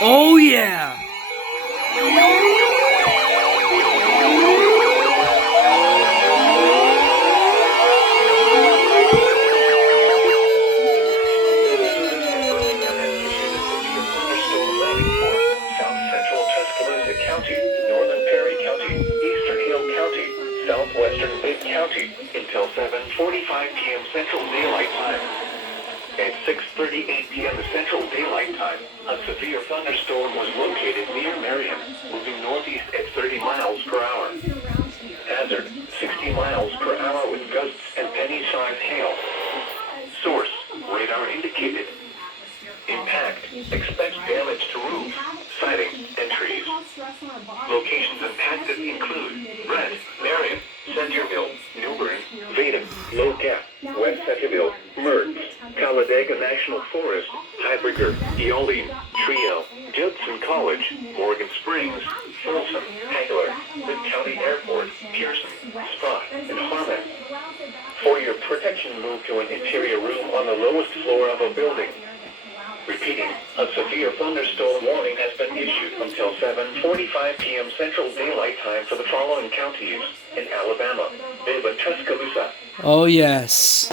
Oh yeah! Thunderstorm warning for South Central Tuscaloosa County, Northern Perry County, Eastern Hill County, Southwestern Bibb County until 7:45 p.m. Central Daylight Time. At 6:38 p.m. Central Daylight Time, a severe thunderstorm was located near Marion, moving northeast at 30 miles per hour. Hazard, 60 miles per hour with gusts and penny-sized hail. Source, radar indicated. Impact, expect damage to roofs, siding, and trees. Locations impacted include Brent, Marion, Centerville, Newbern, Vaden, Low Gap, West Centerville, Mertz, Talladega National Forest, Heidelberg, Eoline, Trio, Judson College, Morgan Springs, Folsom, Hagler, Bibb County Airport, Pearson, Spot, and Harmon. For your protection, move to an interior room on the lowest floor of a building. Repeating, a severe thunderstorm warning has been issued until 7:45 p.m. Central Daylight Time for the following counties in Alabama, Bibb and Tuscaloosa. Oh yes.